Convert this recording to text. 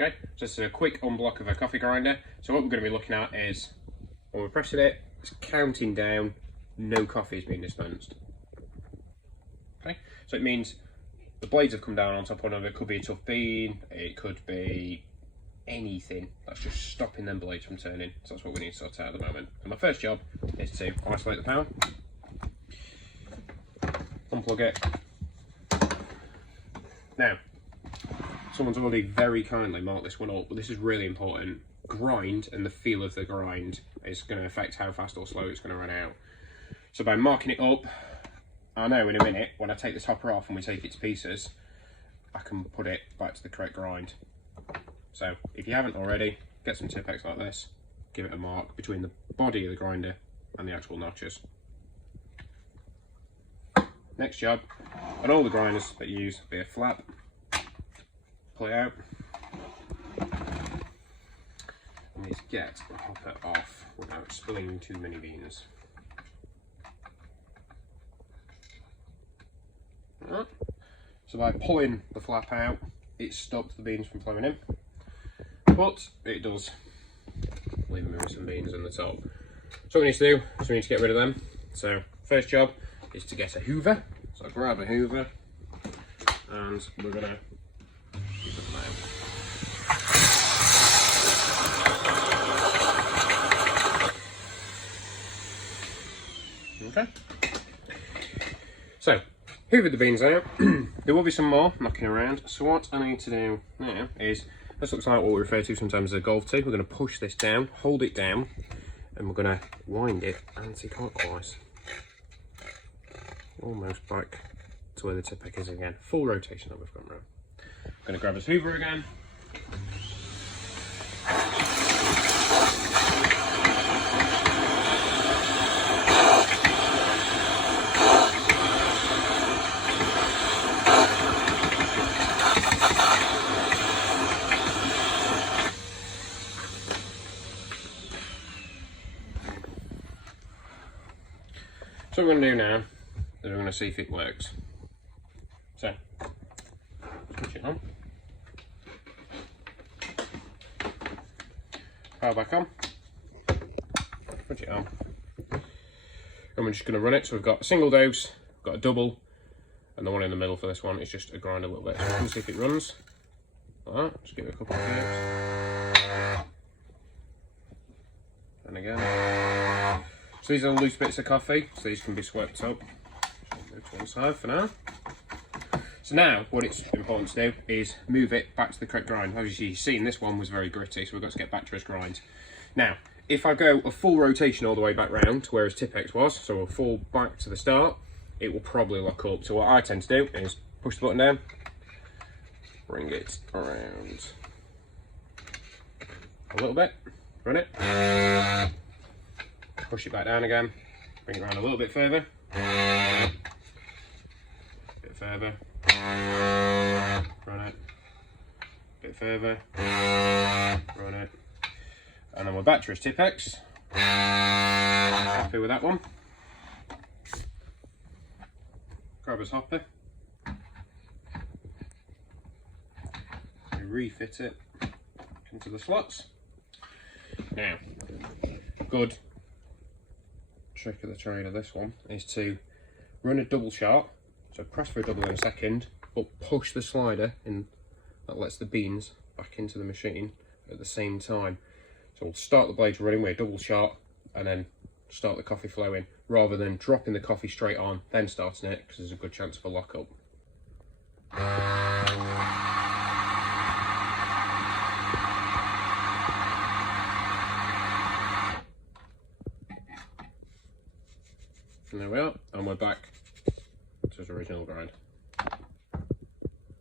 Okay, so this is a quick unblock of a coffee grinder. So what we're going to be looking at is, when we're pressing it, it's counting down, no coffee is being dispensed. Okay, so it means the blades have come down on top of one another. It could be a tough bean, it could be anything that's just stopping them blades from turning. So that's what we need to sort out at the moment. And my first job is to isolate the power, unplug it. Now, someone's already very kindly marked this one up, but this is really important. Grind and the feel of the grind is going to affect how fast or slow it's going to run out. So by marking it up, I know in a minute when I take this hopper off and we take it to pieces, I can put it back to the correct grind. So if you haven't already, get some Tipp-Ex like this, give it a mark between the body of the grinder and the actual notches. Next job, on all the grinders that you use, be a flap, pull it out, and need to get the hopper off without spilling too many beans. Right. So by pulling the flap out, it stops the beans from flowing in, but it does leave me with some beans in the top. So what we need to do is we need to get rid of them. So first job is to get a hoover. So I grab a hoover and we're going to keep them out. Okay. So, hoovered the beans out. There will be some more knocking around. So what I need to do now is, this looks like what we refer to sometimes as a golf tee. We're going to push this down, hold it down, and we're going to wind it anti-clockwise. Almost back to where the Tipp-Ex is again. Full rotation that we've gone round. I'm going to grab his hoover again. So what we're going to do now is we're going to see if it works. So, switch it on. Power back on. Switch it on. And we're just going to run it. So we've got a single dose, we've got a double, and the one in the middle for this one is just a grind a little bit. So we're going to see if it runs. Like that. Just give it a couple of minutes. And again. So these are loose bits of coffee, so these can be swept up. Move to one side for now. So now, what it's important to do is move it back to the correct grind. Obviously, you've seen this one was very gritty, so we've got to get back to its grind. Now, if I go a full rotation all the way back round to where his Tipp-Ex was, so a full back to the start, it will probably lock up. So what I tend to do is push the button down, bring it around a little bit, run it. Push it back down again, bring it around a little bit further, a bit further, run it, a bit further, run it, and then we're back to his Tipp-Ex. Happy with that one. Grab his hopper, we refit it into the slots. Now, good trick of the trade of this one is to run a double shot, so press for a double in a second, but push the slider in, that lets the beans back into the machine at the same time. So we'll start the blades running with a double shot and then start the coffee flowing, rather than dropping the coffee straight on then starting it, because there's a good chance of a lock up. And there we are, and we're back to its original grind.